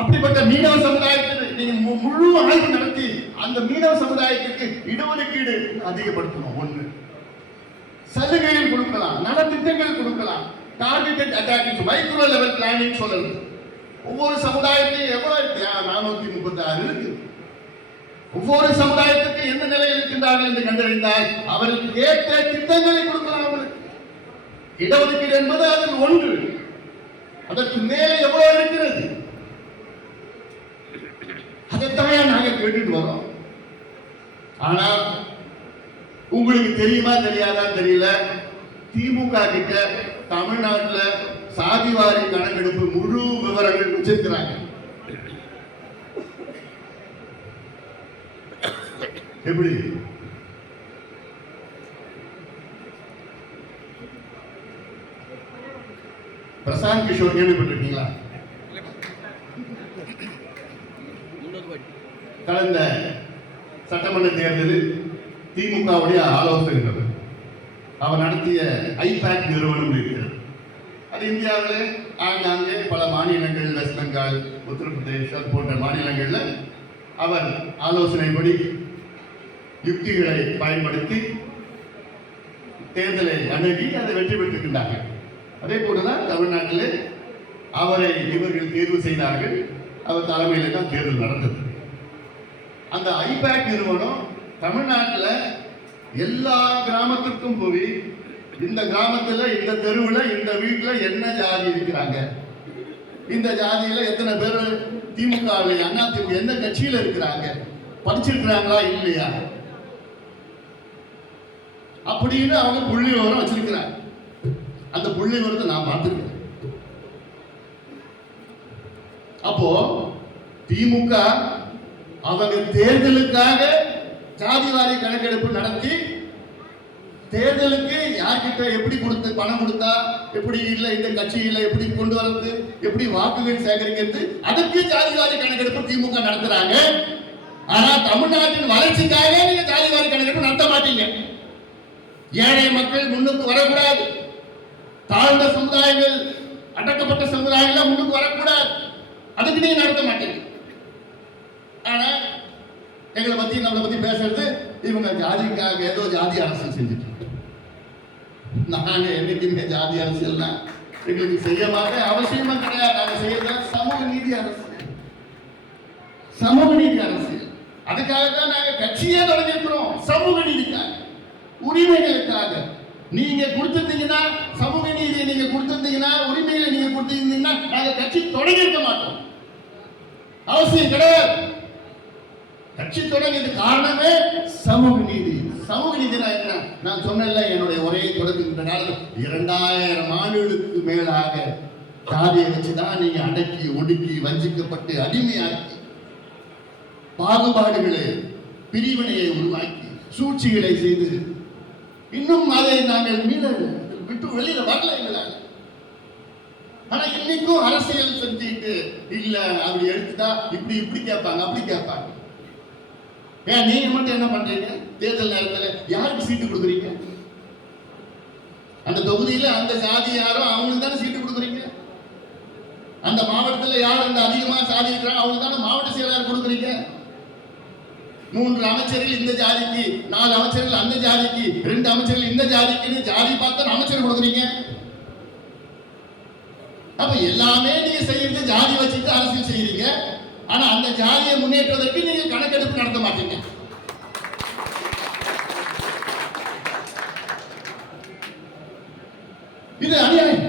அப்படிப்பட்ட மீனவ சமுதாயத்தை நீங்க முழு ஆய்வு நடத்தி அந்த மீனவ சமுதாயத்திற்கு இடஒதுக்கீடு அதிகப்படுத்தணும். ஒண்ணு, சலுகைகள் கொடுக்கலாம், நலத்திட்டங்கள் கொடுக்கலாம், targeted attacking, micro level planning சொல்லணும். ஒவ்வொரு சமுதாயத்தையும் எவ்வளவு 436 இருக்கு. ஒவ்வொரு சமுதாயத்துக்கு எந்த நிலையில் இருக்கின்றார்கள் என்று கண்டறிந்தால் அவருக்கு ஏற்ற திட்டங்களை கொடுக்கலாம். அவர்களுக்கு இடஒதுக்கீடு என்பது அதில் ஒன்று. அதற்கு மேலே எவ்வளவு இருக்கிறது, அதைத்தான் நாங்கள் கேட்டுட்டு வரோம். ஆனால் உங்களுக்கு தெரியுமா தெரியாதான் தெரியல, திமுக கிட்ட தமிழ்நாட்டில் சாதிவாரி கணக்கெடுப்பு முழு விவரங்கள் வச்சிருக்கிறாங்க. எப்படி பிரசாந்த் கிஷோர் கேள்விப்பட்டிருக்கீங்களா? கடந்த சட்டமன்ற தேர்தலில் திமுகவுடைய ஆலோசகர் அவர் நடத்திய ஐபேக் நிறுவனம் இருக்கிறது. அது இந்தியாவிலே ஆங்காங்கே பல மாநிலங்கள், வெஸ்ட் பெங்கால், உத்தரப்பிரதேசம் போன்ற மாநிலங்களில் அவர் ஆலோசனைப்படி யுக்திகளை பயன்படுத்தி தேர்தலை அணுகி அதை வெற்றி பெற்றிருக்கின்றார்கள். அதே போலதான் தமிழ்நாட்டில் அவரை இவர்கள் தேர்வு செய்தார்கள். அவர் தலைமையில தான் தேர்தல் நடந்தது. அந்த ஐபேக் நிறுவனம் தமிழ்நாட்டில் எல்லா கிராமத்திற்கும் போய் இந்த கிராமத்தில், இந்த தெருவில், இந்த வீட்டில் என்ன ஜாதி இருக்கிறாங்க, இந்த ஜாதியில எத்தனை பேர் திமுக, அண்ணா திமுக எந்த கட்சியில் இருக்கிறாங்க, படிச்சிருக்கிறாங்களா இல்லையா அப்படின்னு அவங்க புள்ளி விவரம் வச்சிருக்கிறாங்க. அந்த புள்ளி விவரத்தை நான் பார்த்திருக்கேன். அப்போ திமுக அவங்க தேர்தலுக்காக ஜாதிவாரி கணக்கெடுப்பு நடத்தி தேர்தலுக்கு யார்கிட்ட எப்படி கொடுத்து பணம் கொடுத்தா எப்படி இல்லை, இந்த கட்சியில எப்படி கொண்டு வர்றது, எப்படி வாக்குகள் சேகரிக்கிறது, அதுக்கு ஜாதிவாரி கணக்கெடுப்பு திமுக நடத்துறாங்க. ஆனா தமிழ்நாட்டின் வளர்ச்சிக்காக நீங்க ஜாதிவாரி கணக்கெடுப்பு நடத்த மாட்டீங்க. ஏழை மக்கள் முன்னுக்கு வரக்கூடாது, தாழ்ந்த சமுதாயங்கள், அடக்கப்பட்ட சமுதாயங்கள் முன்னுக்கு வரக்கூடாது, அதுக்கு நீங்க நடத்த மாட்டீங்க. ஆனா எங்களை பத்தி நம்மளை பத்தி பேசுறது இவங்க ஜாதிக்காக ஏதோ ஜாதி அரசியல் செஞ்சுட்டு. நாங்க என்னைக்குமே ஜாதி அரசியல் எங்களுக்கு செய்ய மாட்டேன், அவசியமா கிடையாது. நாங்க செய்யறது சமூக நீதி அரசியல், சமூக நீதி அரசியல். அதுக்காக தான் நாங்க கட்சியே தொடங்கியிருக்கிறோம். சமூக நீதிக்காக, உரிமைகளுக்காக. நீங்க கொடுத்திருந்தீங்கன்னா, சமூக நீதியை நீங்க கொடுத்திருந்தீங்கன்னா, உரிமைகளை நீங்க கொடுத்திருந்தீங்கன்னா நாங்க கட்சி தொடங்கியிருக்க மாட்டோம். அவசியம் கிடையாது. கட்சி தொடங்கியது காரணமே சமூக நீதி. சமூக நீதினா என்ன? நான் சொன்னேன்ல, என்னுடைய உரையை தொடங்குகின்ற காலம் 2000 ஆண்டுகளுக்கு மேலாக ஜாதியை வச்சுதான் நீங்க அடக்கி ஒடுக்கி வஞ்சிக்கப்பட்டு அடிமையாக்கி பாகுபாடுகளை, பிரிவினையை உருவாக்கி சூழ்ச்சிகளை செய்து இன்னும் அதை நாங்கள் விட்டு வெளியில வரல எங்களால். ஆனா இன்னைக்கும் அரசியல் செஞ்சுட்டு இல்ல, அப்படி எடுத்துட்டா இப்படி இப்படி கேட்பாங்க, அப்படி கேட்பாங்க. ஏன் நீங்க மட்டும் என்ன பண்றீங்க? தேர்தல் நேரத்தில் யாருக்கு சீட்டு கொடுக்குறீங்க? அந்த தொகுதியில அந்த சாதி யாரோ அவங்களுக்கு தானே சீட்டு கொடுக்குறீங்க. அந்த மாவட்டத்தில் யார் அந்த அதிகமா சாதி இருக்கிறாங்க அவங்களுக்கு தானே மாவட்ட செயலாளர் கொடுக்குறீங்க. 3 அமைச்சர்கள் இந்த ஜாதிக்கு, 4 அமைச்சர்கள் அந்த ஜாதிக்கு, 2 அமைச்சர்கள் இந்த ஜாதிக்குன்னு ஜாதி பார்த்து அமைச்சர் கொடுக்குறீங்க. அப்ப எல்லாமே நீங்க செய்யறது ஜாதி வச்சுட்டு அரசியல் செய்யறீங்க. ஆனா அந்த ஜாதியை முன்னேற்றுவதற்கு நீங்க கணக்கெடுப்பு நடத்த மாட்டீங்க. இது அநியாயம்.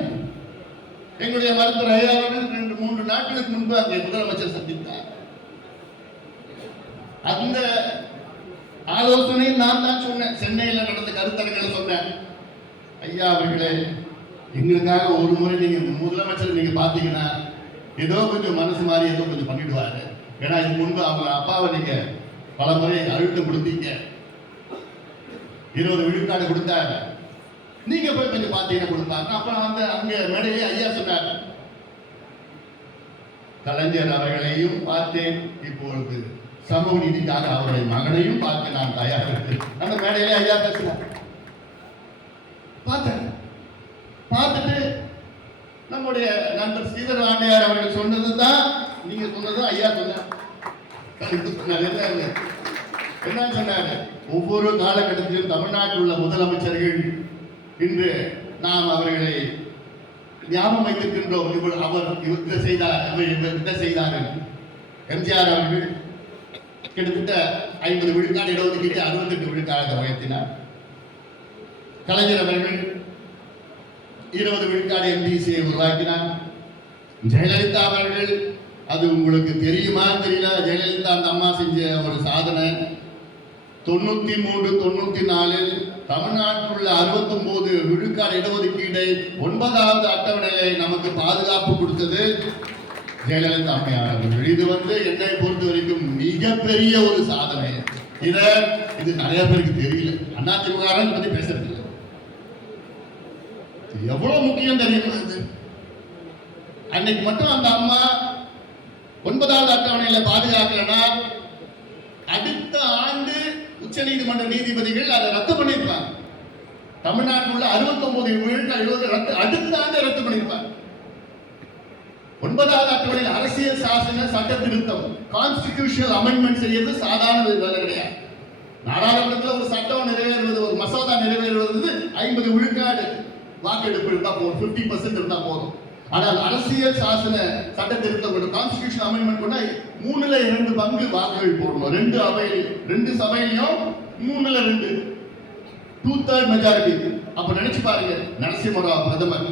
எங்களுடைய மருத்துவர் ஐயா அவர்கள் 2-3 நாட்களுக்கு முன்பு அங்கே முதலமைச்சர் சந்தித்தார். அந்த ஆலோசனை நான் தான் சொன்னேன். சென்னையில் நடந்த கருத்தரங்களை சொன்னேன். ஐயா அவர்களே, எங்களுக்காக ஒரு முறை நீங்க முதலமைச்சர் நீங்க பாத்தீங்கன்னா ஏதோ கொஞ்சம் மனசு மாதிரி ஏதோ கொஞ்சம் பண்ணிடுவாரு. ஏன்னா இது முன்பு அவங்க அப்பாவை நீங்க பல முறை அழுத்தம் கொடுத்தீங்க, 20 விழுக்காடு கொடுத்தாரு. நீங்க போய் கொஞ்சம் பாத்தீங்கன்னா கொடுத்தாங்க. அப்புறம் வந்து அங்க மேடையே ஐயா சொன்னார், கலைஞர் அவர்களையும் பார்த்தேன், இப்பொழுது சமூக நீதிக்காக அவருடைய மகனையும் பார்க்க நான் தயார். அந்த மேடையிலே ஐயா பேசுறார். பார்த்தேன். பார்த்துட்டு நம்முடைய நண்பர் ஸ்ரீதர் வாண்டையார் அவர்கள் சொன்னதுதான் நீங்க சொன்னதும் ஐயா சொன்னார். என்ன சொன்னாரு? ஒவ்வொரு காலகட்டத்திலும் தமிழ்நாட்டில் உள்ள முதலமைச்சர்கள் இன்று நாம் அவர்களை ஞாபகம் வைத்திருக்கின்றோம். அவர் இதை செய்தார், இதை செய்தார். எம்ஜிஆர் அவர்கள் கிட்டத்தட்ட 50 விழுக்காடு இடஒதுக்கீட்டு 68 விழுக்காடு உயர்த்தினார். கலைஞர் அவர்கள் 20 விழுக்காடு எம்பிசியை உருவாக்கினார். ஜெயலலிதா அவர்கள், அது உங்களுக்கு தெரியுமா தெரியல, ஜெயலலிதா அந்த அம்மா செஞ்ச ஒரு சாதனை 93, 94 தமிழ்நாட்டில் உள்ள 69 விழுக்காடு இடஒதுக்கீடை 9வது அட்டவணையை நமக்கு பாதுகாப்பு கொடுத்தது ஜெயலலிதா அம்மையார் அவர்கள். இது என்னை பொறுத்த வரைக்கும் மிகப்பெரிய ஒரு சாதனை. இது நிறைய பேருக்கு தெரியல. அதிமுக பத்தி பேசுறது இல்லை. எவ்வளவு முக்கியம் தெரியுமா? அன்னைக்கு மட்டும் அந்த அம்மா 9வது அட்டவணையில பாதுகாக்கலன்னா அடுத்த ஆண்டு உச்ச நீதிமன்ற நீதிபதிகள் அதை ரத்து பண்ணிருப்பாங்க. தமிழ்நாட்டில் உள்ள 69 விழுக்காடு அடுத்த ஆண்டு ரத்து பண்ணிருப்பாங்க. 9வது அட்டவணையில் அரசியல் சாசன சட்ட திருத்தம், கான்ஸ்டிடியூஷனல் அமெண்ட்மெண்ட் செய்யறது சாதாரண வேலை கிடையாது. நாடாளுமன்றத்தில் ஒரு சட்டம் நிறைவேறுவது, ஒரு மசோதா நிறைவேறுவது 50 விழுக்காடு வாக்கெடுப்பு இருந்தா போதும், 50% இருந்தா போதும். ஆனால் அரசியல் சாசன சட்ட திருத்தம், கான்ஸ்டிடியூஷன் அமெண்ட்மெண்ட் கூட 3/2 பங்கு வாக்குகள் போடணும். 2 சபையிலையும் 3/2 2/3 மெஜாரிட்டி. அப்ப நினைச்சு பாருங்க, நரசிம்மராவ் பிரதமர்,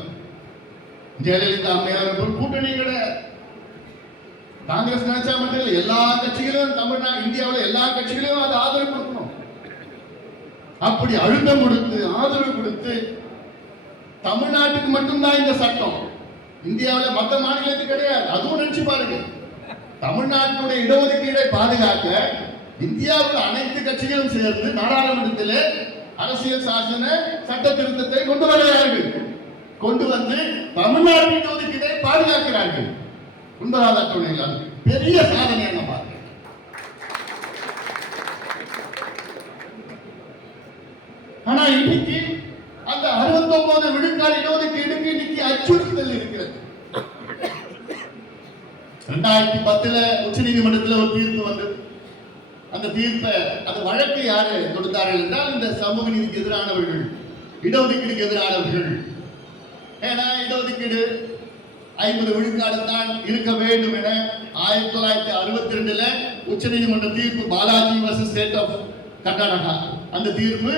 ஜெயலலிதா அம்மையார் கூட்டணி கிடையாது. காங்கிரஸ் நினைச்சா மட்டும் இல்லை, எல்லா கட்சிகளும் தமிழ்நாடு இந்தியாவில் எல்லா கட்சிகளையும் அது ஆதரவு கொடுக்கணும். அப்படி அழுத்தம் கொடுத்து ஆதரவு கொடுத்து தமிழ்நாட்டுக்கு மட்டும்தான் இந்த சட்டம், இந்தியாவில் மற்ற மாநிலத்துக்கு கிடையாது. அதுவும் நினைச்சு பாருங்க, தமிழ்நாட்டினுடைய இடஒதுக்கீடை பாதுகாக்க இந்தியாவில் அனைத்து கட்சிகளும் சேர்ந்து நாடாளுமன்றத்தில் அரசியல் சாசன சட்ட திருத்தத்தை கொண்டு வருகிறார்கள். கொண்டு வந்து தமிழ்நாட்டின் இடஒதுக்கீடை பாதுகாக்கிறார்கள். 9வது அட்டவணையில் பெரிய சாதனை என்ன பாருங்க. ஆனா இன்னைக்கு அந்த 69 விழுக்காடு இடஒதுக்கீடுக்கு இன்னைக்கு அச்சுறுத்தல் இருக்கிறது. 2010 உச்ச நீதிமன்றத்தில் ஒரு தீர்ப்பு வந்தது. அந்த தீர்ப்பை, அந்த வழக்கு யாரு கொடுத்தார்கள் என்றால் இந்த சமூக நீதிக்கு எதிரானவர்கள், இடஒதுக்கீடுக்கு எதிரானவர்கள். ஏன்னா இடஒதுக்கீடு 50 விழுக்காடு தான் இருக்க வேண்டும் என 1962 உச்ச நீதிமன்ற தீர்ப்பு, Balaji versus State of Karnataka. அந்த தீர்ப்பு,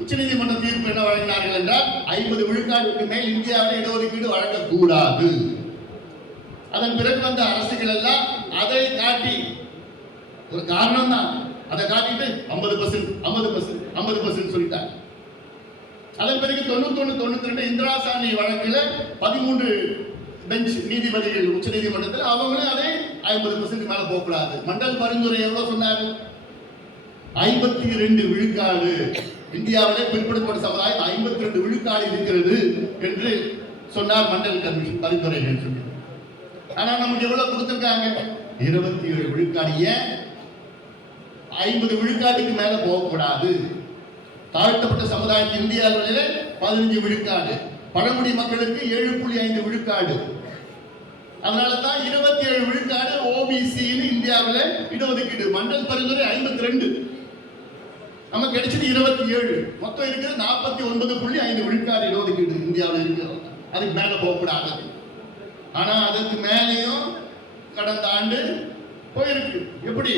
உச்ச நீதிமன்ற தீர்ப்பு என்ன வழங்கினார்கள் என்றால் 50 விழுக்காடுக்கு மேல் இந்தியாவில் இடஒதுக்கீடு வழங்கக்கூடாது. அதன் பிறகு வந்த அரசுகள் எல்லாம் அதை காட்டி, ஒரு காரணம் தான், அதை காட்டிட்டு 50% சொல்லிட்டாங்க. அதன் பிறகு 91, 92 இந்திரா சாமி வழக்கில் 13 பெஞ்ச் நீதிபதிகள் உச்ச நீதிமன்றத்தில் அவங்களும் அதை 50% மேல போகக்கூடாது. மண்டல் பரிந்துரை எவ்வளவு சொன்னாரு? 52 விழுக்காடு. இந்தியாவிலே பிற்படுத்தப்பட்ட சமுதாயம் 52 விழுக்காடு இருக்கிறது என்று சொன்னார் மண்டல் கமிஷன் பரிந்துரைகள் சொல்லி. ஆனா நமக்கு எவ்வளவு கொடுத்திருக்காங்க? 27 விழுக்காடு. ஏன் 50 விழுக்காடுக்கு மேல போகக்கூடாது? தாழ்த்தப்பட்ட சமுதாயத்தில் இந்தியாவிலே 15 விழுக்காடு, பழங்குடி மக்களுக்கு 7.5 விழுக்காடு. அதனால தான் 27 விழுக்காடு ஓபிசின்னு இந்தியாவில் இடஒதுக்கீடு. மண்டல் பரிந்துரை 52, நமக்கு கிடைச்சது 27. மொத்தம் இருக்கிறது 49.5 விழுக்காடு இடஒதுக்கீடு இந்தியாவில் இருக்கிறது. அதுக்கு மேல போகக்கூடாது. ஆனா அதுக்கு மேலேயும் கடந்த ஆண்டு போயிருக்கு. எப்படி?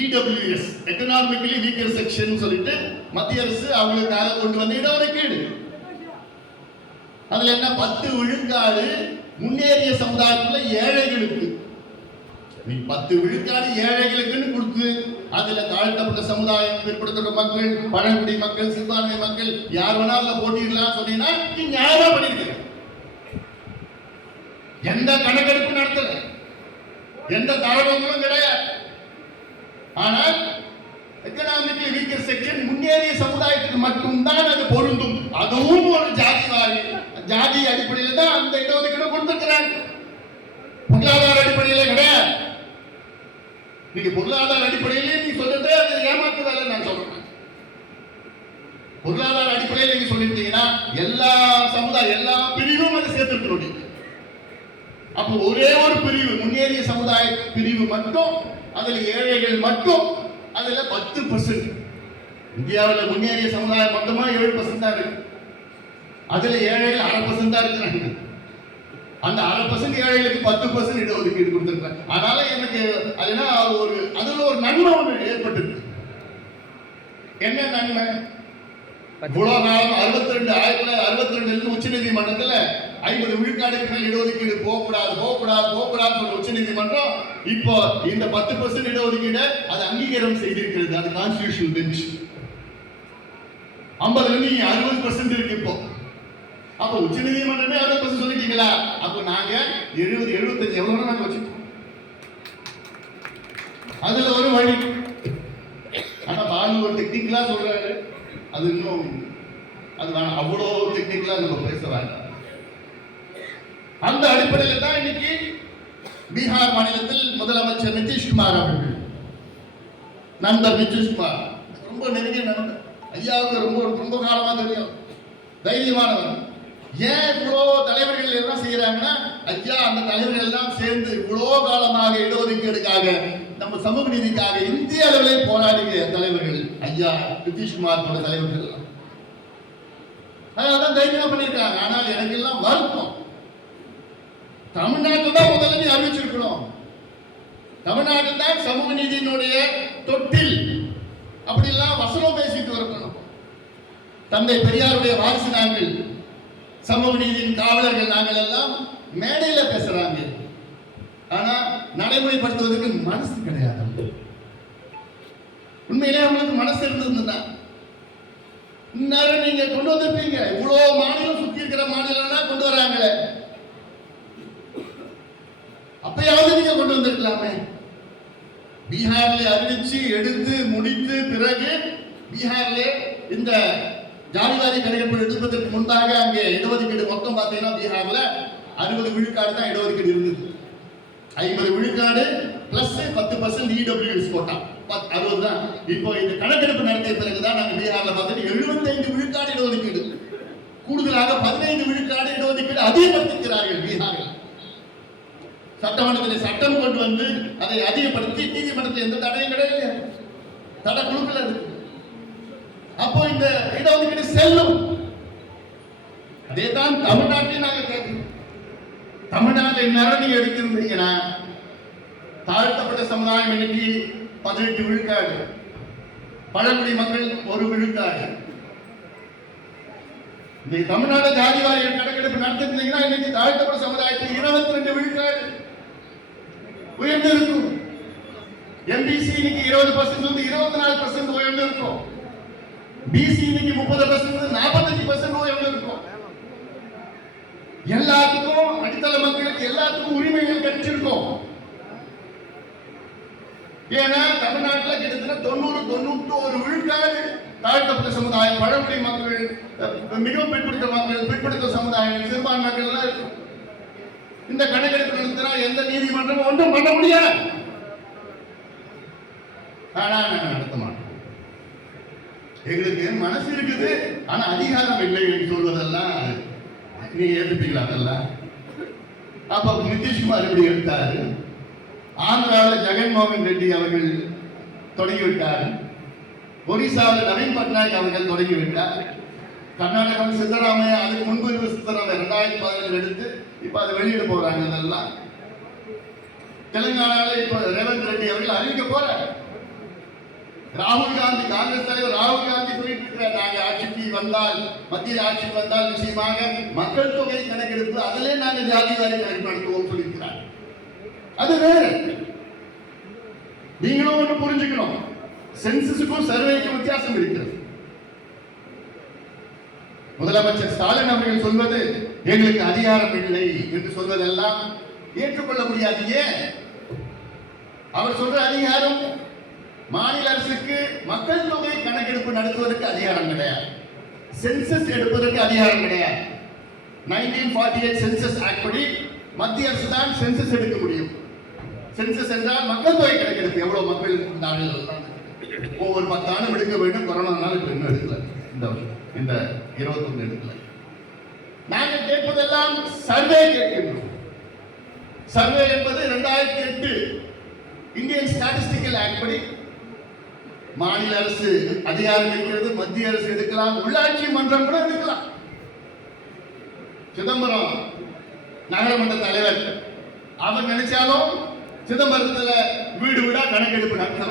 இடபிள்யூஎஸ், எக்கனாமிக்கலி வீக்கர் செக்ஷன் சொல்லிட்டு மத்திய அரசு அவங்களுக்காக கொண்டு வந்த இடஒதுக்கீடு. அதுல என்ன 10 விழுக்காடு முன்னேறிய சமுதாயத்துல ஏழைகளுக்கு. நீ 10 விழுக்காடு ஏழைகளுக்குன்னு கொடுத்து அதுல தாழ்த்தப்பட்ட சமுதாயம், பிற்படுத்தப்பட்ட மக்கள், பழங்குடி மக்கள், சிறுபான்மை மக்கள் யார் வேணாலும் போட்டிடலாம் சொன்னீங்கன்னா நீ நியாயமா பண்ணிருக்க. எந்த கணக்கெடுப்பு நடத்தல, எந்த தரவுகளும் கிடையாது. ஆனால் எக்கனாமிக்கலி வீக்கர் செக்ஷன் முன்னேறிய சமுதாயத்துக்கு மட்டும்தான் அது பொருந்தும். அதுவும் ஒரு ஜாதி அடிப்படையில் தான் அந்த இடஒதுக்கீடு கொடுத்திருக்கிறாங்க. பொருளாதார அடிப்படையில் கிடையாது. நீங்க பொருளாதார அடிப்படையிலே நீ சொல்றது அது ஏமாற்று வேலை. நான் சொல்றேன், பொருளாதார அடிப்படையில் நீங்க சொல்லிருந்தீங்கன்னா எல்லா சமுதாயம், எல்லா பிரிவும் அதை சேர்த்துருக்கணும். அப்ப ஒரே ஒரு பிரிவு, முன்னேறிய சமுதாய பிரிவு மட்டும், அதுல ஏழைகள் மட்டும், அதுல 10%. இந்தியாவில் முன்னேறிய சமுதாயம் மொத்தமா 7% தான் இருக்கு. அதுல ஏழைகள் 1/2% தான் இருக்கிறாங்க. அந்த 1/2% ஏழைகளுக்கு 10% இடஒதுக்கீடு கொடுத்திருக்காங்க. அதனால எனக்கு அதுல ஒரு நன்மை ஒன்று ஏற்பட்டிருக்கு. என்ன நன்மை? இவ்வளவு காலம் 1962 உச்ச நீதிமன்றத்தில் 50 விழுக்காடுக்கு மேல் இடஒதுக்கீடு போகக்கூடாது உச்ச நீதிமன்றம் இப்போ இந்த 10% இடஒதுக்கீடு அது அங்கீகாரம் செய்திருக்கிறது. அது கான்ஸ்டிடியூஷனல் பெஞ்ச். 50 60% இருக்கு இப்போ. அப்ப உச்ச நீதிமன்றமே 60% சொல்லிட்டீங்களா? அப்ப நாங்க 70 75 எவ்வளவு நாங்க வச்சுக்கோம். அதுல ஒரு வழி. ஆனா பாலு ஒரு டெக்னிக்கலா சொல்றாரு. அது இன்னும் அது அவ்வளோ டெக்னிக்கலா நம்ம பேச வேண்டாம். அந்த அடிப்படையில் தான் இன்னைக்கு பீகார் மாநிலத்தில் முதலமைச்சர் நிதிஷ்குமார் அவர்கள், நண்பர் நிதிஷ்குமார், ரொம்ப நெருங்கிய நண்பர், ஐயாவுக்கு ரொம்ப காலமா தெரியும், தைரியமானவர். ஏன் இவ்வளோ தலைவர்கள் எல்லாம் செய்யறாங்கன்னா, ஐயா அந்த தலைவர்கள் எல்லாம் சேர்ந்து இவ்வளோ காலமாக இடஒதுக்கீடுக்காக, நம்ம சமூக நீதிக்காக இந்திய அளவிலே போராடிய தலைவர்கள் ஐயா நிதிஷ்குமார் போன்ற தலைவர்கள். அதனாலதான் தைரியமா பண்ணியிருக்காங்க. ஆனால் எனக்கு எல்லாம் வருத்தம், தமிழ்நாட்டில் தான் முதல்ல அறிவிச்சிருக்கணும். தமிழ்நாட்டில் தான் சமூக நீதியினுடைய தொட்டில் அப்படிலாம் வசனம் பேசிட்டு வரணும். தந்தை பெரியாருடைய வாரிசு நாங்கள், சமூக நீதியின் காவலர்கள் நாங்கள் எல்லாம் மேடையில பேசுறாங்க. ஆனா நடைமுறைப்படுத்துவதற்கு மனசு கிடையாது. உண்மையிலே அவங்களுக்கு மனசு இருந்ததுன்னா இந்நேரம் நீங்க கொண்டு வந்திருப்பீங்க. இவ்வளவு மாநிலம் சுத்தி இருக்கிற மாநிலம் கொண்டு வராங்களே, அப்பயாவது நீங்க கொண்டு வந்திருக்கலாமே. பீகார்ல அறிவிச்சு எடுத்து முடித்து பிறகு பீகார்ல இந்த ஜாதிவாரி கணக்கெடுப்பு எடுப்பதற்கு முன்பாக அங்கே இடஒதுக்கீடு மொத்தம் பார்த்தீங்கன்னா பீகார்ல 60 விழுக்காடு தான் இடஒதுக்கீடு இருந்தது. 50 விழுக்காடு பிளஸ் 10% இடபிள்யூஎஸ் கோட்டா 60 தான். இப்போ இந்த கணக்கெடுப்பு நடத்திய பிறகுதான் நாங்கள் பீகார்ல பார்த்துட்டு 75 விழுக்காடு இடஒதுக்கீடு, கூடுதலாக 15 விழுக்காடு இடஒதுக்கீடு அதிகப்படுத்திக்கிறார்கள் பீகாரில். சட்டமன்றத்தில் சட்டம் கொண்டு வந்து அதை அதிகப்படுத்தி நீதிமன்றத்தில் எந்த தடையும் கிடையாது, தடை குழுக்கள் இருக்கு. அப்போ இந்த இடஒதுக்கீடு செல்லும். அதே தான் தமிழ்நாட்டில் நாங்கள் கேட்கிறோம். தமிழ்நாட்டில் இந்நேரம் நீங்க எடுத்திருந்தீங்கன்னா தாழ்த்தப்பட்ட சமுதாயம் இன்னைக்கு 18 விழுக்காடு, பழங்குடி மக்கள் 1 விழுக்காடு. இன்னைக்கு தமிழ்நாடு ஜாதி வாரிய கணக்கெடுப்பு நடத்திருந்தீங்கன்னா இன்னைக்கு தாழ்த்தப்பட்ட சமுதாயத்தில் 22 விழுக்காடு உயர்ந்து இருக்கும். எம்பிசி இன்னைக்கு 20% 24% உயர்ந்து இருக்கும். பிசி இன்னைக்கு 30% 45% உயர்ந்து இருக்கும். எல்லாத்துக்கும் அடித்தள மக்களுக்கு எல்லாத்துக்கும் உரிமைகள் கிடைச்சிருக்கும். ஏன்னா தமிழ்நாட்டில் கிட்டத்தட்ட 90-91 விழுக்காடு தாழ்த்தப்பட்ட சமுதாயம், பழங்குடி மக்கள், மிகவும் பிற்படுத்த மக்கள், பிற்படுத்த சமுதாயம், சிறுபான்மை மக்கள் எல்லாம் இருக்கும். இந்த கணக்கெடுப்பு நடத்தினா எந்த நீதிமன்றமும் ஒன்றும் பண்ண முடியாது. ஆனா நாங்க நடத்த மாட்டோம். எங்களுக்கு மனசு இருக்குது, ஆனா அதிகாரம் இல்லை என்று சொல்வதெல்லாம் நீங்க ஏற்றுப்பீங்களா? அதெல்லாம் அப்ப நிதிஷ்குமார் இப்படி எடுத்தாரு. ஆந்திராவில் ஜெகன்மோகன் ரெட்டி அவர்கள் தொடங்கிவிட்டார். ஒரிசாவில் நவீன் பட்நாயக் அவர்கள் தொடங்கிவிட்டார். கர்நாடகாவில் சித்தராமையா, அதுக்கு முன்பு சித்தராமையா 2017 எடுத்து இப்ப அதை வெளியிட போறாங்க. இதெல்லாம் தெலுங்கானாவில் இப்ப ரேவந்த் ரெட்டி அவர்கள் அறிவிக்க போறார். ராகுல் காந்தி, காங்கிரஸ் தலைவர் ராகுல் காந்தி சொல்லிட்டு இருக்கிறார், நாங்க ஆட்சிக்கு வந்தால், மத்தியில் ஆட்சிக்கு வந்தால் நிச்சயமாக மக்கள் தொகை கணக்கெடுப்பு அதிலே நாங்கள் ஜாதி வாரி கணக்கு நடத்துவோம் சொல்லியிருக்கிறார். அது வேறு. நீங்களும் ஒன்று புரிஞ்சுக்கணும், சென்சஸுக்கும் சர்வேக்கும் வித்தியாசம் இருக்கிறது. முதலமைச்சர் ஸ்டாலின் அவர்கள் சொல்வது எங்களுக்கு அதிகாரம் இல்லை என்று சொல்வதெல்லாம் ஏற்றுக்கொள்ள முடியாது. ஏன்? அவர் சொல்ற அதிகாரம் மாநில அரசுக்கு மக்கள் தொகை கணக்கெடுப்பு நடத்துவதற்கு அதிகாரம் கிடையாது, சென்சஸ் எடுப்பதற்கு அதிகாரம் கிடையாது. 1948 சென்சஸ் ஆக்ட் படி மத்திய அரசு தான் சென்சஸ் எடுக்க முடியும். சென்சஸ் என்றால் மக்கள் தொகை கணக்கெடுப்பு, எவ்வளவு மக்கள் ஒவ்வொரு 10 ஆண்டு எடுக்க வேண்டும். கொரோனானால இப்ப இன்னும் எடுக்கல, இந்த 21 எடுக்கல. நாங்கள் கேட்பதெல்லாம் சர்வே கேட்கின்றோம். சர்வே என்பது 2008 இந்தியன் ஸ்டாட்டிஸ்டிக்கல் ஆக்ட் படி மாநில அரசு அதிகாரம் இருக்கிறது, மத்திய அரசு எடுக்கலாம், உள்ளாட்சி மன்றம் கூட எடுக்கலாம். சிதம்பரம் நகரமன்ற தலைவர் அவர் நினைச்சாலும் சிதம்பரத்துல வீடு வீடா கணக்கெடுப்பு நடத்த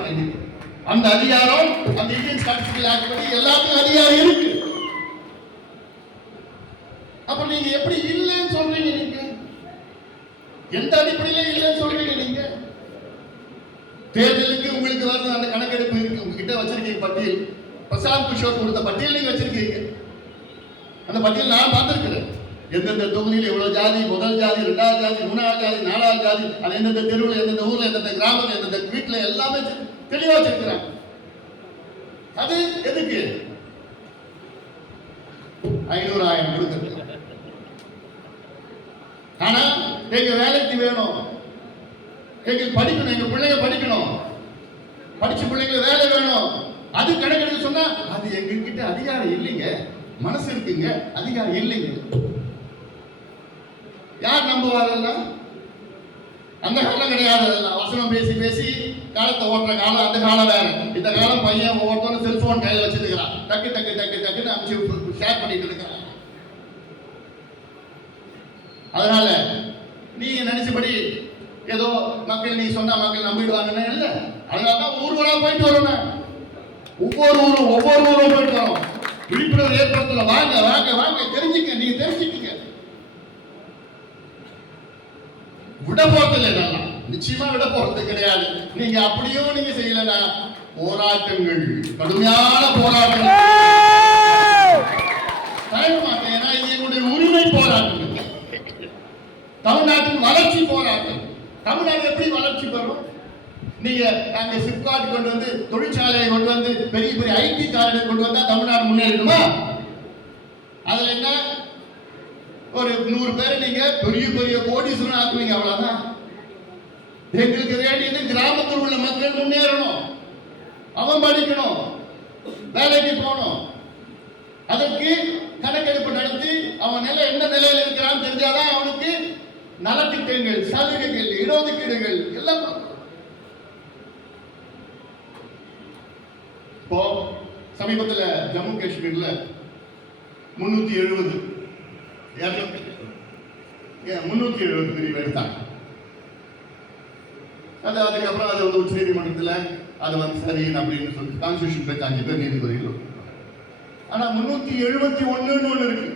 அந்த அதிகாரம் அந்த இந்தியன் ஸ்டாட்டிஸ்டிக்கல் ஆக்ட் படி எல்லாத்துக்கும் அதிகாரம் இருக்கு. அப்ப நீங்க எப்படி இல்லைன்னு சொல்றீங்க? நீங்க எந்த அடிப்படையில இல்லைன்னு சொல்றீங்க? நீங்க தேர்தலுக்கு உங்களுக்கு வருது அந்த கணக்கெடுப்பு இருக்கு, உங்ககிட்ட வச்சிருக்கீங்க பட்டியல். பிரசாந்த் கிஷோர் கொடுத்த பட்டியல் நீங்க வச்சிருக்கீங்க. அந்த பட்டியல் நான் பார்த்திருக்கிறேன். எந்தெந்த தொகுதியில் எவ்வளவு ஜாதி, முதல் ஜாதி, இரண்டாவது ஜாதி, மூணாவது ஜாதி, நாலாவது ஜாதி, அது எந்தெந்த தெருவில், எந்தெந்த ஊர்ல, எந்தெந்த கிராமத்தில், எந்தெந்த வீட்டுல எல்லாமே தெளிவா வச்சிருக்கிறாங்க. அது எதுக்கு 500,000 கொடுக்கிறது? ஆனா எங்க வேலைக்கு வேணும், எங்களுக்கு படிக்கணும், எங்க பிள்ளைங்க படிக்கணும், படிச்ச பிள்ளைங்க வேலை வேணும், அது கணக்கெடுக்க சொன்னா அது எங்க கிட்ட அதிகாரம் இல்லைங்க. மனசு இருக்குங்க, அதிகாரம் இல்லைங்க. யார் நம்புவார்கள்? அந்த காலம் கிடையாது. வசனம் பேசி பேசி காலத்தை ஓட்டுற காலம் அந்த காலம் வேற. இந்த காலம் பையன் ஒவ்வொருத்தரும் செல்போன் கையில் வச்சிருக்கிறான், டக்கு டக்கு டக்கு டக்குன்னு அனுப்பிச்சு ஷேர் பண்ணிட்டு இருக்கிறான். அதனால நீங்க நினைச்சபடி ஏதோ மக்கள் நீ சொன்ன மக்கள் நம்பிடுவாங்கன்னு இல்லை. அதனாலதான் ஊர்வலா போயிட்டு வரணும். ஒவ்வொரு ஊரும் போயிட்டு வரோம். விழிப்புணர்வு ஏற்படுத்தல. வாங்க வாங்க வாங்க, தெரிஞ்சுக்க, நீங்க தெரிஞ்சுக்கீங்க. விட போறது இல்லை, நிச்சயமா விட போறது கிடையாது. நீங்க அப்படியும் நீங்க செய்யலன்னா போராட்டங்கள், கடுமையான போராட்டங்கள் தயங்க மாட்டேன். ஏன்னா இது என்னுடைய உரிமை போராட்டங்கள், தமிழ்நாட்டின் வளர்ச்சி போராட்டம். தமிழ்நாடு எப்படி வளர்ச்சி பெறும்? நீங்க நாங்க சிப்காட் கொண்டு வந்து, தொழிற்சாலையை கொண்டு வந்து, பெரிய பெரிய ஐடி காரனை கொண்டு வந்தா தமிழ்நாடு முன்னேறிடுமா? அதுல என்ன, ஒரு 100 பேரை நீங்க பெரிய பெரிய கோடீஸ்வரன் ஆக்குவீங்க, அவ்வளவுதான். எங்களுக்கு வேண்டியது கிராமத்தில் உள்ள மக்கள் முன்னேறணும், அவன் படிக்கணும், வேலைக்கு போகணும். அதற்கு கணக்கெடுப்பு நடத்தி அவன் நிலை என்ன நிலையில் இருக்கிறான்னு தெரிஞ்சாதான் அவனுக்கு நலத்திட்டங்கள், சலுகைகள், இடஒதுக்கீடுகள் எல்லாம். இப்போ சமீபத்தில் ஜம்மு காஷ்மீர்ல 370 பிரிவு எடுத்தாங்க. அதுக்கப்புறம் அதை வந்து உச்ச நீதிமன்றத்தில் அதை வந்து சரி அப்படின்னு சொல்லி கான்ஸ்டியூஷன் பேச்சு 5 பேர் நீதிபதிகள். ஆனா 371 ஒண்ணு இருக்கு.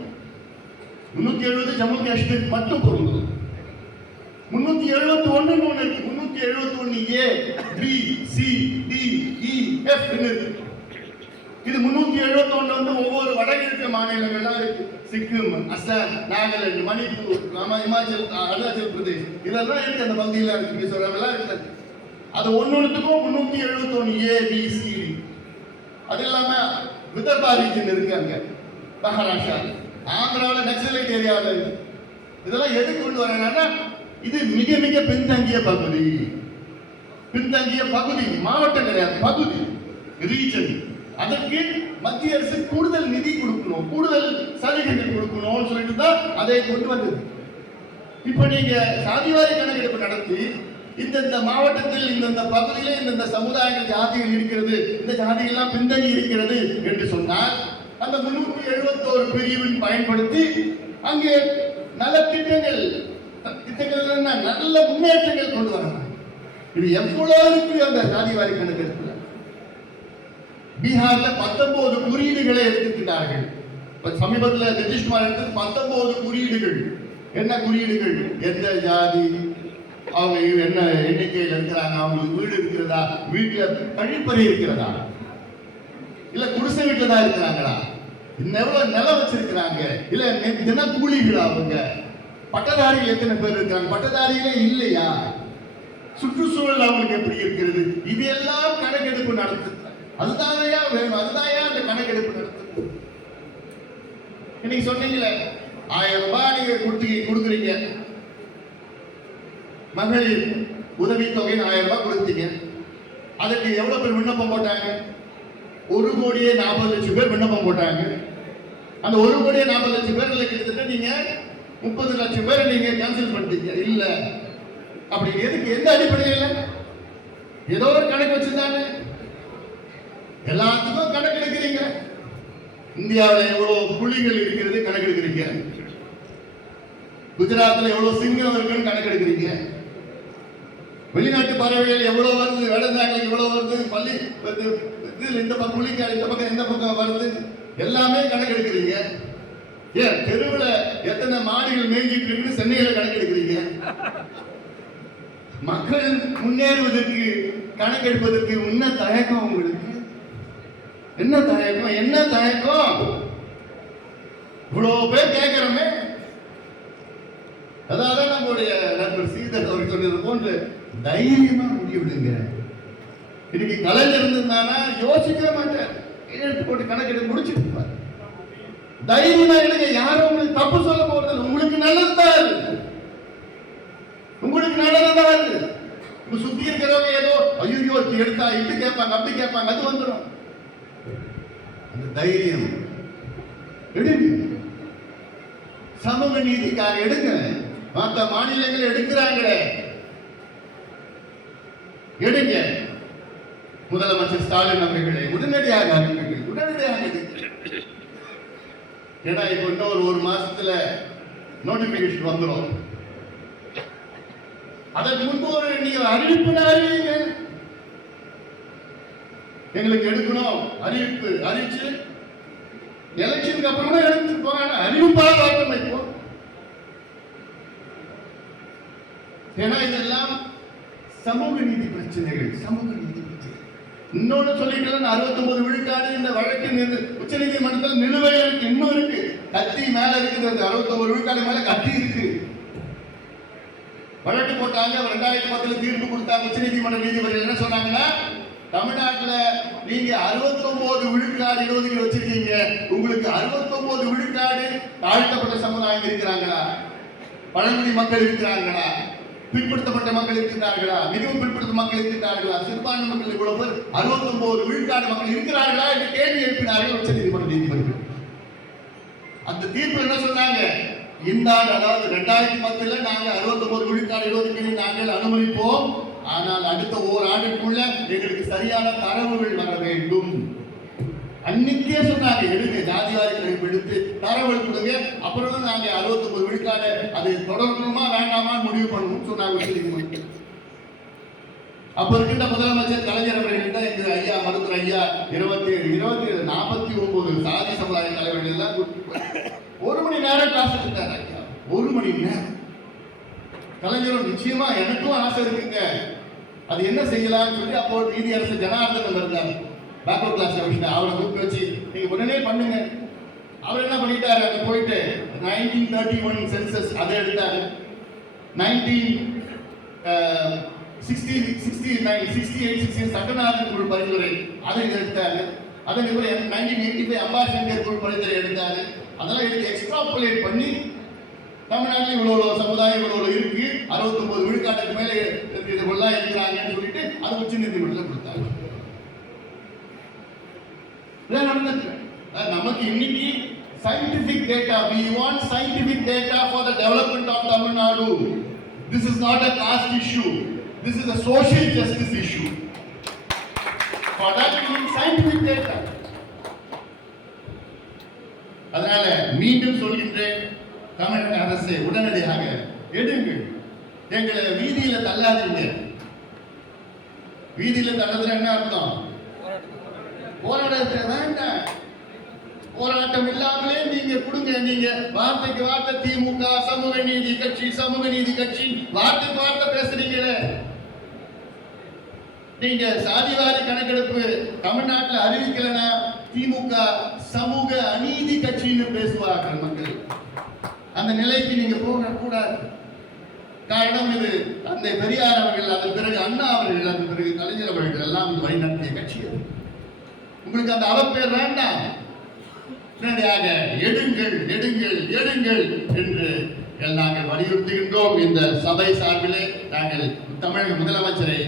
370 ஜம்மு காஷ்மீர் மட்டும் பொருந்தும். 371 ஒண்ணு இருக்கு. 371 A B C D E F இருக்கு. இது 371 வந்து ஒவ்வொரு வடகிழக்கு மாநிலங்கள்லாம் இருக்கு. சிக்கிம், அசாம், நாகாலாந்து, மணிப்பூர், இமாச்சல், அருணாச்சல் பிரதேஷ், இதெல்லாம் இருக்கு. அந்த பகுதியில் இருக்கு, மிசோரம் எல்லாம் இருக்கு. அது ஒன்னொன்னுக்கும் 371 A B C D. அது இல்லாம விதர்பா ரீஜன் இருக்கு, அங்க மகாராஷ்டிரா, ஆந்திராவில் நக்சலைட் ஏரியாவில் இருக்கு. இதெல்லாம் எதுக்கு கொண்டு வரேன்னா, இது மிக மிக பின்தங்கிய பகுதி. பின்தங்கிய பகுதி, மாவட்டம் கிடையாது, பகுதி, ரீஜன். அதற்கு மத்திய அரசு கூடுதல் நிதி கொடுக்கணும், கூடுதல் சலுகைகள் கொடுக்கணும்னு சொல்லிட்டு தான் அதை கொண்டு வந்தது. இப்ப நீங்க சாதிவாரி கணக்கெடுப்பு நடத்தி இந்த மாவட்டத்தில் இந்த பகுதியிலே இந்த சமுதாயங்கள் ஜாதிகள் இருக்கிறது, இந்த ஜாதிகள்லாம் பின்தங்கி இருக்கிறது என்று சொன்னால் அந்த 371 பிரிவின் பயன்படுத்தி அங்கே நல்ல திட்டங்கள் நல்ல முன்னேற்றங்கள் கொண்டு வரணும். இது எவ்வளவு இருக்கு அந்த சாதிவாரி கணக்கெடுப்பு. பீகார்ல 19 குறியீடுகளை எடுத்துக்கிறார்கள். சமீபத்தில் நிதிஷ்குமார் எடுத்து 19 குறியீடுகள். என்ன குறியீடுகள்? எந்த ஜாதி, அவங்க என்ன எண்ணிக்கையில் இருக்கிறாங்க, அவங்களுக்கு வீடு இருக்கிறதா, வீட்டுல கழிப்பறை இருக்கிறதா, இல்ல குடிசை வீட்டுல தான் இருக்கிறாங்களா, எவ்வளவு நிலம் வச்சிருக்கிறாங்க, இல்ல தினக்கூலிகள், அவங்க பட்டதாரிகள் எத்தனை பேர் இருக்காங்க, பட்டதாரிகளே இல்லையா, சுற்றுச்சூழல் அவங்களுக்கு எப்படி இருக்கிறது, இதெல்லாம் கணக்கெடுப்பு நடத்து. அதுதானையா வேணும், அதுதாயா அந்த கணக்கெடுப்பு நடத்து. இன்னைக்கு சொன்னீங்களே 1000 ரூபாய் நீங்க கொடுக்குறீங்க, மகளிர் உதவித்தொகை 1000 ரூபாய் கொடுத்தீங்க. அதுக்கு எவ்வளவு பேர் விண்ணப்பம் போட்டாங்க? 1,40,00,000 பேர் விண்ணப்பம் போட்டாங்க. அந்த 1,40,00,000 பேர்ல கிட்டத்தட்ட நீங்க 30 லட்சம் பேரை நீங்க கேன்சல் பண்ணிட்டீங்க. இல்ல, அப்படி எதுக்கு, எந்த அடிப்படையில்? ஏதோ ஒரு கணக்கு வச்சுதானே எல்லாத்துக்கும் கணக்கு எடுக்கிறீங்க. இந்தியாவில் எவ்வளவு புலிகள் இருக்கிறது கணக்கு எடுக்கிறீங்க, குஜராத்தில் எவ்வளவு சிங்கம் இருக்குன்னு கணக்கு எடுக்கிறீங்க, வெளிநாட்டு பறவைகள் எவ்வளவு வருது, வேடந்தாங்கல் எவ்வளவு வருது, பள்ளி இந்த பக்கம் புலிக்காடு இந்த பக்கம் எந்த பக்கம் வருது எல்லாமே கணக்கு எடுக்கிறீங்க. ஏன் தெருவில் எத்தனை மாடுகள் மேய்ஞ்சிட்டு இருக்குன்னு சென்னையில கணக்கு எடுக்கிறீங்க. மக்கள் முன்னேறுவதற்கு கணக்கெடுப்பதற்கு என்ன தயக்கம் உங்களுக்கு? என்ன தயக்கம்? என்ன தயக்கம்? இவ்வளவு பேர் கேட்கிறோமே. அதாவது நம்முடைய நண்பர் சீதர் அவர் சொன்னது போன்று தைரியமா முடிவெடுங்க. இன்னைக்கு கலைஞர் இருந்திருந்தானா யோசிக்கவே மாட்டார், எடுத்து போட்டு கணக்கெடுத்து முடிச்சுட்டு தைரியமா எடுங்க. யாரும் உங்களுக்கு தப்பு சொல்ல போறது, உங்களுக்கு நல்லதுதான், உங்களுக்கு நல்லதுதான். சுத்தி இருக்கிறவங்க ஏதோ ஐயோ எடுத்தா இப்படி கேட்பாங்க அப்படி கேட்பாங்க, அது வந்துடும். அந்த தைரியம் எடுங்க. சமூக நீதிக்காக எடுங்க. மற்ற மாநிலங்கள் எடுக்கிறாங்களே, எடுங்க. முதலமைச்சர் ஸ்டாலின் அவர்களை உடனடியாக அறிவிங்கள், உடனடியாக எடுங்க. ஏன்னா இப்ப இன்னொரு ஒரு மாசத்துல நோட்டிபிகேஷன் வந்துடும். அதற்கு முன்பு ஒரு நீங்க அறிவிப்பு அறிவிங்க, எங்களுக்கு எடுக்கணும் அறிவிப்பு அறிவிச்சு எலெக்ஷனுக்கு அப்புறமா எடுத்து போறாங்க. அறிவிப்பாக வாட்டம் வைப்போம். ஏன்னா இதெல்லாம் சமூக நீதி பிரச்சனைகள், சமூக நீதி பிரச்சனை. இன்னொன்னு சொல்லிக்கலாம், 69 விழுக்காடு இந்த வழக்கு உச்ச நீதிமன்றத்தில் நிலுவையில் இன்னும் இருக்கு. கத்தி மேல இருக்குது, 69 விழுக்காடு மேல கத்தி இருக்கு. வழக்கு போட்டாங்க, 2010 தீர்ப்பு கொடுத்தாங்க. உச்ச நீதிமன்ற நீதிபதிகள் என்ன சொன்னாங்கன்னா, தமிழ்நாட்டுல நீங்க 69 விழுக்காடு இடஒதுக்கீடு வச்சிருக்கீங்க, உங்களுக்கு 69 விழுக்காடு தாழ்த்தப்பட்ட சமுதாயம் இருக்கிறாங்களா, பழங்குடி மக்கள் இருக்கிறாங்களா, பிற்படுத்தப்பட்ட மக்கள் இருக்கிறார்களா, மிகவும் பிற்படுத்த மக்கள் இருக்கிறார்களா, சிறுபான்மை மக்கள் இவ்வளவு பேர் 69 விழுக்காடு மக்கள் இருக்கிறார்களா என்று கேள்வி எழுப்பினார்கள் உச்ச நீதிமன்ற நீதிபதிகள். அந்த தீர்ப்பு என்ன சொன்னாங்க, இந்த ஆண்டு அதாவது 2010 நாங்கள் 69 விழுக்காடு இடஒதுக்கீடு நாங்கள் அனுமதிப்போம், ஆனால் அடுத்த ஓராண்டுக்குள்ள எங்களுக்கு சரியான தரவுகள் வர வேண்டும். அன்னைக்கே சொன்னாங்க, எடுங்க ஜாதிவாரி கணிப்பு எடுத்து தரவுகள் கொடுங்க, அப்புறம் தான் நாங்க 69 விழுக்காடு அது தொடரணுமா வேண்டாமா முடிவு பண்ணணும் சொன்னாங்க. அப்ப இருக்கின்ற முதலமைச்சர் கலைஞர் அவர்கள்ட்ட எங்க ஐயா மருத்துவர் ஐயா 27 49 சாதி சமுதாய தலைவர்கள் எல்லாம் 1 மணி நேரம் கிளாஸ் எடுத்தாங்க ஐயா. 1 மணி நேரம். கலைஞரும் நிச்சயமா எனக்கும் ஆசை இருக்குங்க, அது என்ன செய்யலாம்னு சொல்லி அப்போ நீதியரசர் ஜனார்தன் இருந்தார், பேக்வர்ட் கிளாஸ் கமிஷனர். அவரை கூப்பிட்டு வச்சு நீங்க உடனே பண்ணுங்க. அவர் என்ன பண்ணிட்டாரு, அங்க போயிட்டு 1931 சென்சஸ் அதை எடுத்தாரு, 1968 சட்டநாதன் குழு பரிந்துரை அதை எடுத்தாரு, அதன் 1985 அம்பாசங்கர் குழு பரிந்துரை எடுத்தாரு. அதெல்லாம் எடுத்து எக்ஸ்ட்ராபுலேட் பண்ணி தமிழ்நாட்டில் இவ்வளவு சமுதாயம் இவ்வளவு இருக்கு, 69 விழுக்காட்டுக்கு மேல இதெல்லாம் இருக்கிறாங்கன்னு சொல்லிட்டு அது உச்ச நீதிமன்றத்தில் கொடுத்தாங்க. நமக்கு இன்னைக்கு scientific data, we want scientific data for the development of Tamil Nadu. This is not a caste issue, this is a social justice issue. For that we need scientific data. அதனால மீண்டும் சொல்கின்றேன், தமிழக அரசு உடனடியாக எடுங்கள், எங்களை வீதியில தள்ளாதீங்க. வீதியில தள்ளதுல என்ன அர்த்தம்? போராட்டத்தை வேண்டாம், போராட்டம் இல்லாமலே நீங்க கொடுங்க. நீங்க வார்த்தைக்கு வார்த்தை திமுக சமூக நீதி கட்சி சமூக நீதி கட்சி வார்த்தைக்கு வார்த்தை பேசுறீங்களே. நீங்க சாதிவாரி கணக்கெடுப்பு தமிழ்நாட்டில் அறிவிக்கலன்னா திமுக சமூக அநீதி கட்சின்னு பேசுவார்கள் மக்கள். அந்த நிலைக்கு நீங்க போக கூடாது. காரணம் இது தந்தை பெரியார் அவர்கள், அதன் பிறகு அண்ணா அவர்கள், அதன் பிறகு கலைஞர் அவர்கள் எல்லாம் வழிநடத்திய கட்சி. உங்களுக்கு அந்த அவப்பேர் வேண்டாம். உடனடியாக எடுங்கள் எடுங்கள் எடுங்கள் என்று நாங்கள் வலியுறுத்துகின்றோம். இந்த சபை சார்பிலே நாங்கள் தமிழக முதலமைச்சரை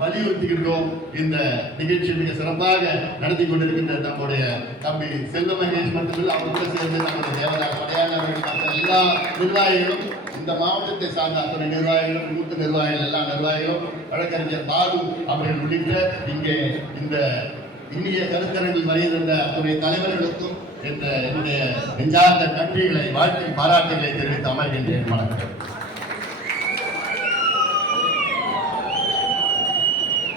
வலியுறுத்துகின்றோம். இந்த நிகழ்ச்சி மிக சிறப்பாக நடத்தி கொண்டிருக்கின்ற நம்முடைய தம்பி செல்வ மகேஷ் மட்டுமில்லை, அவரோடு சேர்ந்து நம்முடைய தேவதாஸ் படையாளர்கள் மற்ற எல்லா நிர்வாகிகளும் இந்த மாவட்டத்தை சார்ந்த அத்தனை நிர்வாகிகளும், மூத்த நிர்வாகிகள், எல்லா நிர்வாகிகளும், வழக்கறிஞர் பாலு அவர்கள் உள்ளிட்ட இங்கே இந்த இந்திய கருத்தரங்கில் வருகின்ற அத்துறை தலைவர்களுக்கும் என்னுடைய நெஞ்சார்ந்த நன்றிகளை, வாழ்த்து, பாராட்டுகளை தெரிவித்து அமர்கின்றேன். வணக்கம்.